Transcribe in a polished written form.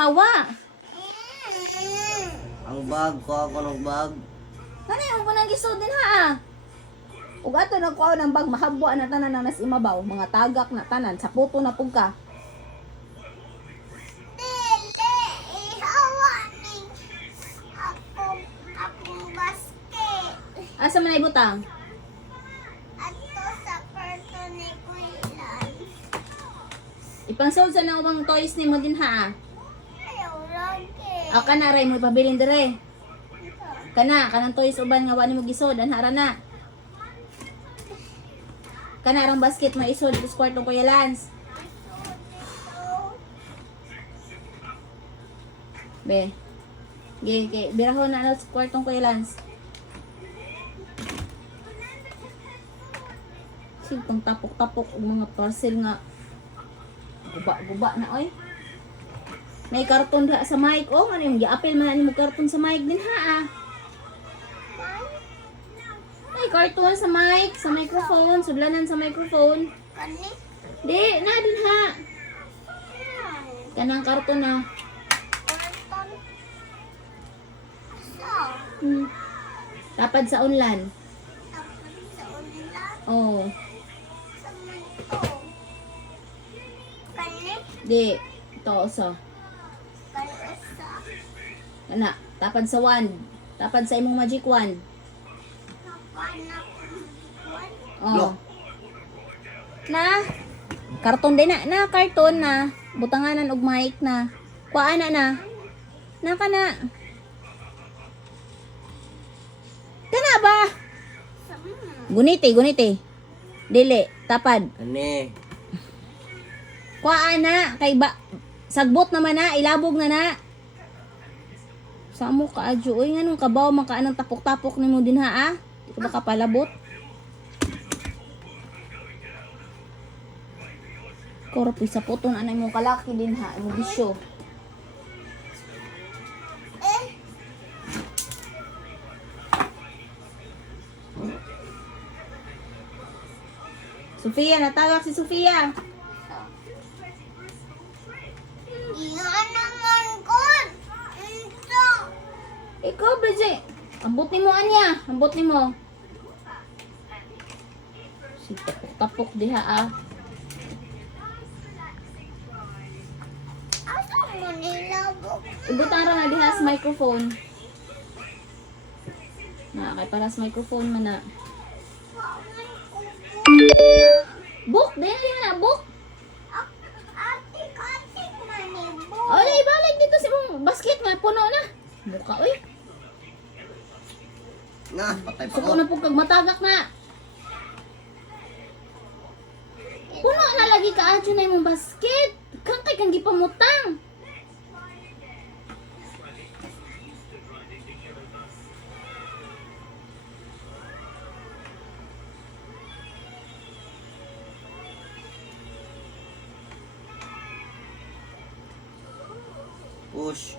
hawa. Ang bag, kuha ko ng bag. Ano yung punang gisod din ha? Ug ato nagkuha ng bag mahabwa na tanan na nas imabaw, mga tagak na tanan sa puto na pug ka. Dili, ihawa ni akong basket. Asa man ay butang? Ato sa kwarto ni Kuilan. Ipansol sa nang ubang toys nimo din ha. Ayaw lagi. Aw kana ray mo ipabilin dire. Kanang toys uban nga wa nimo gisod anhara na. Kana rang basket mo isod sa kwarto ko Lance. Be. Ge, birahon na sa kwartong ko Lance. Sintong tapok-tapok og mga parcel nga guba na oy. May karton diha sa mic. Oh, ano yung gi-apel man ani mo karton sa mic din ha. May karton sa mic, sa microphone, sudlanan sa microphone. Kani? Di, na din ha. Kanang karton na. Kwarton. Sa? Tapad sa unlan. Tapos sa ulan. Oh, Sa manto. Kani? di. Ito so. Kani sa? Ana, tapad sa wand. Tapad sa imong magic wand. Kapanak. Oh. Look. Na. Karton din na, karton na. Butanganan og mic na. Kuha na. Naka na. Kana ba? Guniti. Dili, tapad. Ani. Kuha na kay ba sagbot naman na, ilabog na. Sa mo ka adyo oy nganong kabaw man ka anang tapok-tapok nimo din ha ah. Di ka ba kapalabot? Koro sa puton anay mo kalaki din ha, mo bisyo. Sofia, natawag si Sofia. Iya naman ko. Ito. Ikaw, Bridget. Ambot ni mo, Anya. Ambot ni mo. Si tapok-tapok diha, ah. Asa mo nilabog? Ibutang ra na diha sa microphone. Na, kay para sa microphone man na. Book, din na, book. Atik-atik manibo. Oy, ibalik dito sa mong basket nga, puno na. Buka, oy. Na, patay pa ko. Suko na po kag matagak na. Puno na lagi ka adyo na imong basket. Kang kay kang gipamutang. Push.